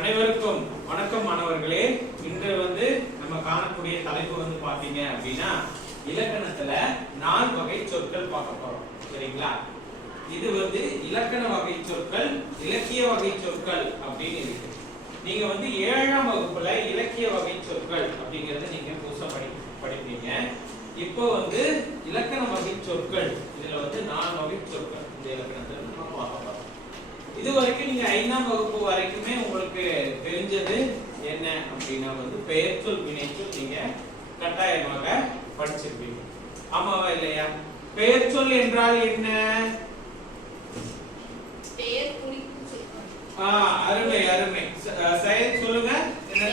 அனைவருக்கும் வணக்கம் மாணவர்களே. இன்று நம்ம காணக்கூடிய தலைப்பு பாத்தீங்க அப்படின்னா இலக்கணத்துல 4 வகை சொற்கள் பார்க்க போறோம். சரிங்களா? இது இலக்கண வகை சொற்கள், இலக்கிய வகை சொற்கள் அப்படின்னு இருக்கு. நீங்க 7ஆம் வகுப்புல இலக்கிய வகை சொற்கள் அப்படிங்கறத நீங்க புதுசா படிப்பீங்க. இப்போ இலக்கண வகை சொற்கள், இதுல 4 வகை சொற்கள் இந்த இலக்கணத்துல நம்ம பார்க்க போறோம். இது வரைக்கும் நீங்க 5ஆம் வகுப்பு வரைக்குமே உங்களுக்கு தெரிஞ்சது என்ன அப்படின்னா பெயர்ச்சொல், வினைச்சொல் நீங்க கட்டாயமாக படிச்சிருப்பீங்க. ஆமாவா இல்லையா? பெயர்ச்சொல் என்றால் என்ன? பெயர் குறிக்கும் சொல். அருமை அருமை. செயல் சொல்லுங்க.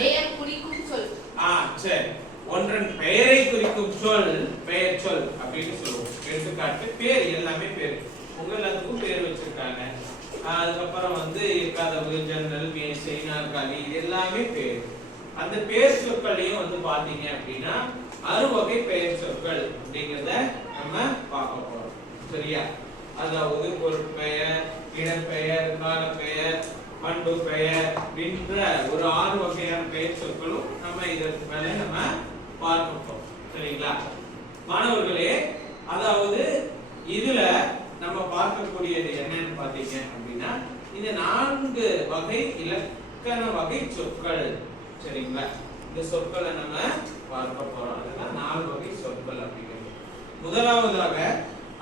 பெயர் குறிக்கும் சொல். சரி. ஒன்றன் பெயரை குறிக்கும் சொல் பெயர்ச்சொல் அப்படின்னு சொல்லுவோம். எடுத்துக்காட்டு பேர், எல்லாமே பேர். உங்க எல்லாத்துக்கும் பேர் வச்சிருக்காங்க. அதுக்கப்புறம் கதவு, ஜன்னல், மேசை, நாற்காலி, இது எல்லாமே பேர். அந்த பேர் சொற்களையும் பாத்தீங்க அப்படின்னா அறுவகை பெயர் சொற்கள் அப்படிங்கறத நம்ம பார்க்க போறோம். சரியா? அதாவது பொருட்பெயர், இடப்பெயர், காலப்பெயர், பண்பு பெயர் என்ற ஒரு 6 வகையான பெயர் சொற்களும் நம்ம இதற்கு மேல நம்ம பார்க்க போறோம். சரிங்களா மாணவர்களே? அதாவது இதுல நம்ம பார்க்கக்கூடியது என்னன்னு பாத்தீங்க அப்படின்னா இந்த 4 வகை இலக்கண வகை சொற்கள். சரிங்களா? இந்த சொற்களை நம்ம பார்க்க போறோம். அதெல்லாம் 4 வகை சொற்கள் அப்படிங்கிறது. முதலாவதாக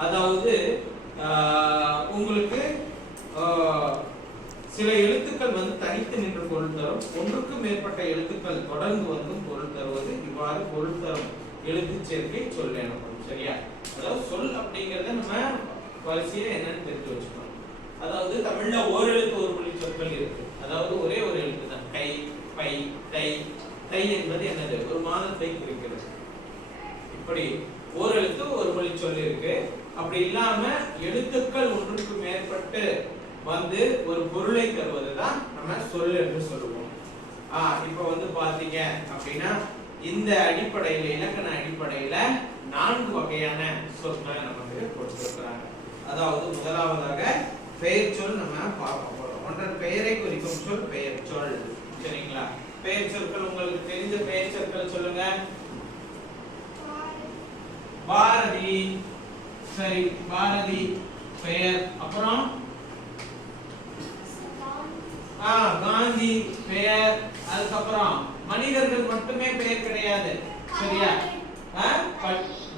அதாவது உங்களுக்கு சில எழுத்துக்கள் தனித்து நின்று பொருள் தரும். ஒன்றுக்கு மேற்பட்ட எழுத்துக்கள் தொடர்ந்து பொருள் தருவது இவ்வாறு பொருள் தரும் எழுத்து சேர்க்கை சொல் எனப்படும். சரியா? அதாவது சொல் அப்படிங்கறத நம்ம வரிசையில என்னன்னு தெரிஞ்சு வச்சுக்கணும். அதாவது தமிழ்ல ஓரெழுத்து ஒரு மொழி சொற்கள் இருக்கு. அதாவது ஒரே ஒரு எழுத்து தான். கை, பை, தை. தை என்பது என்னது? ஒரு மாதத்தை குறிக்கிறது. இப்படி ஓரெழுத்து ஒரு மொழி சொல் இருக்கு. அப்படி இல்லாம எழுத்துக்கள் ஒன்றுக்கு மேற்பட்டு ஒரு பொருளை தருவதுதான் நம்ம சொல் என்று சொல்லுவோம். இப்ப பாத்தீங்க அப்படின்னா இந்த அடிப்படையில, இலக்கண அடிப்படையில 4 வகையான சொற்களை நமக்கு கொடுத்திருக்கிறாங்க. அதாவது முதலாவதாக பெயர் சொல் நம்ம பார்க்க போறோம். ஒன்றன் பெயரை குறிக்கும் சொல் பெயர் சொல். சரிங்களா? பெயர் சொற்கள் உங்களுக்கு தெரிந்த பெயர் சொற்கள் சொல்லுங்க. பாரதி. சரி, பாரதி பெயர். அப்புறம் காந்தி பெயர். அதுக்கப்புறம் மனிதர்கள் மட்டுமே பெயர் கிடையாது. சரியா?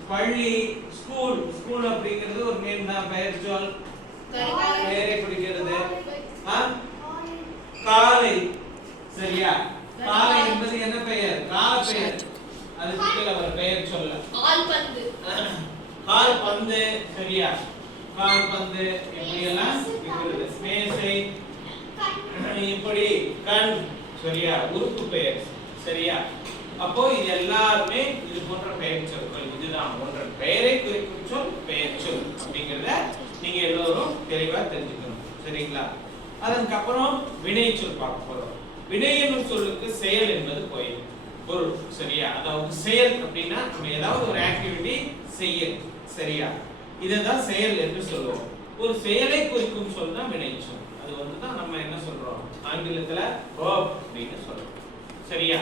பள்ளி, ஸ்கூல். ஸ்கூல் அப்படிங்கிறது ஒரு நேம் தான், பெயர் சொல், பெயரை குறிக்கிறது. காலை. சரியா? காலை என்பது என்ன பெயர்? கால பெயர். அதுக்கு கீழ ஒரு பெயர் சொல்ல. கால்பந்து. கால்பந்து. சரியா? கால்பந்து இப்படி எல்லாம் இருக்கிறது. மேசை, இப்படி கண். சரியா? உறுப்பு பெயர். சரியா? அப்போ இது எல்லாமே இது போன்ற பெயர் சொற்கள். இதுதான் ஒன்ற பெயரை குறிக்கும் சொல் பெயர் சொல் அப்படிங்கறத நீங்க எல்லோரும் தெளிவா தெரிஞ்சுக்கணும். சரிங்களா? அதற்கப்புறம் வினை சொல் பார்க்க போறோம். வினை என்னும் சொல்லுக்கு செயல் என்பது பொருள். சரியா? அதாவது செயல் அப்படின்னா நம்ம ஏதாவது ஒரு ஆக்டிவிட்டி செய்ய. சரியா? இதுதான் செயல் என்று சொல்லுவோம். ஒரு செயலை குறிக்கும் சொல் தான் வினை சொல். அது தான் நம்ம என்ன சொல்றோம்? ஆங்கிலத்துல verb அப்படின்னு சொல்றோம். சரியா?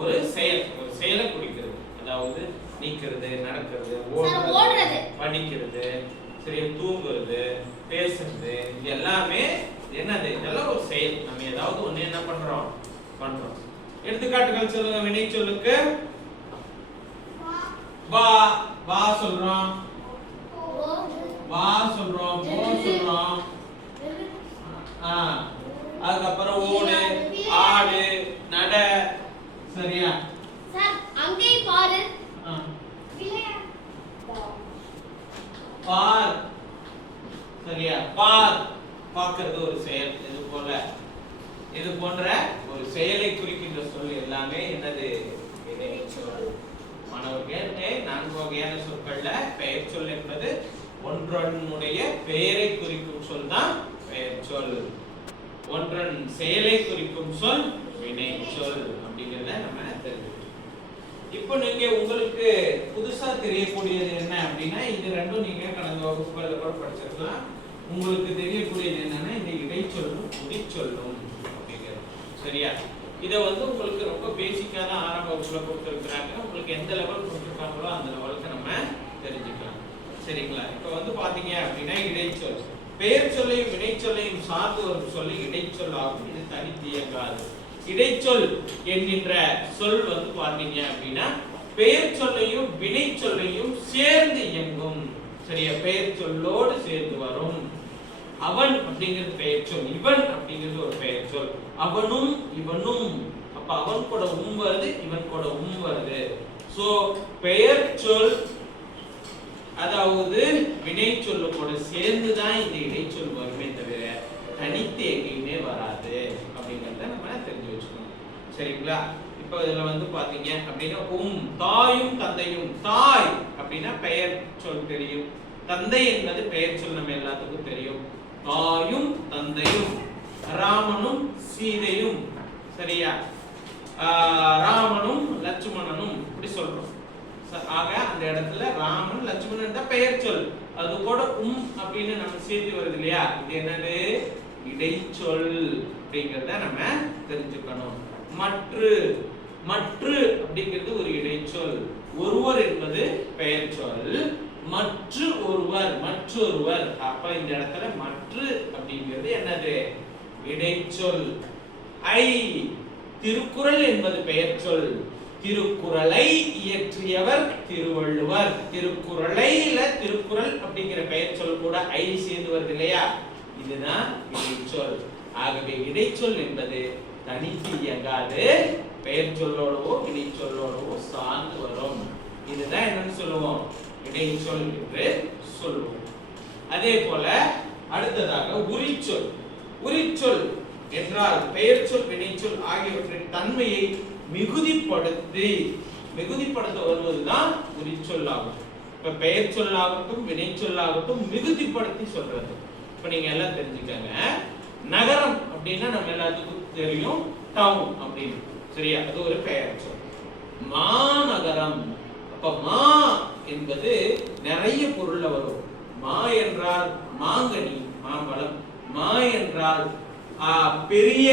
ஒரு செயல், ஒரு செயலை குறிக்கிறது. அதாவது நிக்கிறது, நடக்கிறது, ஓடுறது, படிக்கிறது, சரியா, தூங்குறது, பேசுறது, இது எல்லாமே என்னது? இதெல்லாம் ஒரு செயல். நம்ம ஏதாவது ஒண்ணு என்ன பண்றோம்? எடுத்துக்காட்டுகள் சொல்லுங்க. வினை சொல்லுக்கு வா, வா சொல்றோம், வா சொல்றோம், போ சொல்றோம். அதுக்கப்புறம் ஓடு, ஆடு, நட. சரியா? சார், அங்கே பாரு. பார். சரியா? பார், பார்க்கிறது ஒரு செயல். இது போன்ற ஒரு செயலை குறிக்கின்ற சொல் எல்லாமே என்னது? வினை சொல். மாணவர்களே, 4 வகையான சொற்கள்ல பெயர் சொல் என்பது ஒன்றனுடைய பெயரை குறிக்கும் சொல் தான் பெயர் சொல். ஒன்றன் செயலை குறிக்கும் சொல் வினை சொல் அப்படிங்கறத நம்ம தெரிஞ்சுக்கணும். இப்போ நீங்க உங்களுக்கு புதுசா தெரியக்கூடியது என்ன அப்படின்னா இது ரெண்டும் நீங்க கடந்த வகுப்புகள்ல கூட படிச்சிருக்கலாம். உங்களுக்கு தெரியக்கூடியது என்னன்னா இந்த இடைச்சொல்லும் முடிச்சொல்லும் அப்படிங்கிறது. சரியா? இத வந்து உங்களுக்கு ரொம்ப பேசிக்கான ஆரம்ப வகுப்புல கொடுத்திருக்காங்க. உங்களுக்கு எந்த லெவல் கொடுத்திருக்காங்களோ அந்த லெவலுக்கு நம்ம தெரிஞ்சுக்கலாம். சரிங்களா? இப்போ வந்து பாத்தீங்க அப்படின்னா இடைச்சொல். பெயர் சொல்லையும் வினைச்சொல்லையும் சார்ந்து ஒரு சொல்லி இடைச்சொல் ஆகும். இது தனித்து இயங்காது. இடைச்சொல் என்கின்ற சொல் வந்து பாத்தீங்க அப்படின்னா பெயர் சொல்லையும் வினைச்சொல்லையும் சேர்ந்து இயங்கும். சரியா? பெயர் சொல்லோடு சேர்ந்து வரும். அவன் அப்படிங்கிறது பெயர் சொல், இவன் அப்படிங்கிறது ஒரு பெயர் சொல். அவனும் இவனும், அப்ப அவன் கூட வருது, இவன் கூட வருது. சோ பெயர் சொல் அதாவது வினை சொல்லு கூட சேர்ந்து தான் இந்த இடைச்சொல் வருமே தவிர தனித்து எங்கேயுமே வராது அப்படிங்கறத நம்ம தெரிஞ்சு வச்சுக்கணும். சரிங்களா? இப்போ இதுல வந்து பாத்தீங்க அப்படின்னா தாயும் தந்தையும். தாய் அப்படின்னா பெயர் சொல் தெரியும். தந்தை என்பது பெயர் சொல் நம்ம எல்லாத்துக்கும் தெரியும். தாயும் தந்தையும், ராமனும் சீதையும். சரியா? ராமனும் லட்சுமணனும் இப்படி சொல்றோம். ஆக அந்த இடத்துல ராமன் லட்சுமணன் தான் பெயர் சொல். அது கூட அப்படின்னு நம்ம சேர்த்து வருது இல்லையா? இது என்னது? இடைச்சொல் அப்படிங்கறத நம்ம தெரிஞ்சுக்கணும். மற்று அப்படிங்கிறது ஒரு இடைச்சொல். ஒருவர் என்பது பெயர் சொல். மற்றொருவர். அப்ப இந்த இடத்துல மற்று அப்படிங்கிறது என்னது? இடைச்சொல். திருக்குறள் என்பது பெயர் சொல். திருக்குறளை இயற்றியவர் திருவள்ளுவர். திருக்குறள் அப்படிங்கிற பெயர் சொல் கூட சேர்ந்து வருது இல்லையா? இதுதான் இடைச்சொல். ஆகவே இடைச்சொல் என்பது தனித்து இயங்காது. பெயர் சொல்லோடவோ வினைச்சொல்லோடவோ சார்ந்து வரும். இதுதான் என்னன்னு சொல்லுவோம்? இடைச்சொல் என்று சொல்லுவோம். அதே போல அடுத்ததாக உரிச்சொல் என்றால் பெயர் சொல் வினைச்சொல் ஆகியவற்றின் தன்மையை மிகுதிப்படுத்த வருவதுதான் உரிச்சொல் ஆகும். இப்ப பெயர் சொல்லாகட்டும் வினைச்சொல்லாகட்டும் மிகுதிப்படுத்தி சொல்றது. இப்ப நீங்க எல்லாம் தெரிஞ்சுக்கங்க. நகரம் அப்படின்னா நம்ம எல்லாத்துக்கும் தெரியும் டவுன் அப்படின்னு. சரியா? அது ஒரு பெயர் சொல். மாநகரம். அப்ப மா என்பது நிறைய பொருள்ல வரும். மா என்றால் மாங்கனி, மாம்பழம். மா என்றால் பெரிய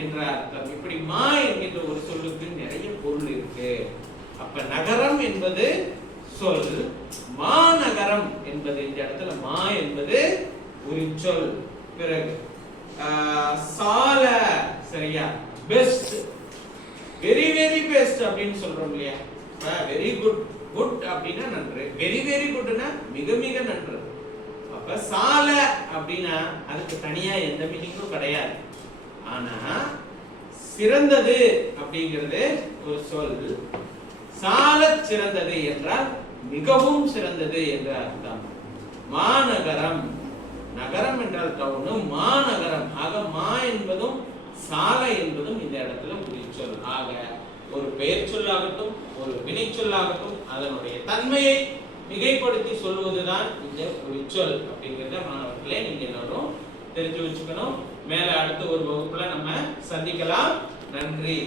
என்ற அர்த்தம். இப்படி மா என்கின்ற ஒரு சொல்லுக்கு நிறைய பொருள் இருக்கு. அப்ப நகரம் என்பது சொல். மாநகரம் என்பது இந்த இடத்துல மா என்பது ஒரு சொல். பிறகு சால. சரியா? பெஸ்ட், வெரி வெரி பெஸ்ட் அப்படின்னு சொல்றோம் இல்லையா? Very good. குட் அப்படின்னா நன்று. வெரி வெரி குட்னா மிக மிக நன்று. அப்ப சால அப்படின்னா அதுக்கு தனியா எந்த மீனிங்கும் கிடையாது. ஆனா சிறந்தது அப்படிங்கிறது ஒரு சொல். சால சிறந்தது என்றால் மிகவும் சிறந்தது என்ற அர்த்தம். மாநகரம். நகரம் என்றால் டவுன். மாநகரம். ஆக மா என்பதும் சால என்பதும் இந்த இடத்துல உரிச்சொல். ஆக ஒரு பெயர் சொல்லாகட்டும் ஒரு வினை சொல்லாகட்டும் அதனுடைய தன்மையை மிகைப்படுத்தி சொல்வதுதான் இந்த உரிச்சொல் அப்படிங்கறத மாணவர்களே நீங்க எல்லாரும் தெரிஞ்சு வச்சுக்கணும். மேல அடுத்த ஒரு வகுப்புல நம்ம சந்திக்கலாம். நன்றி.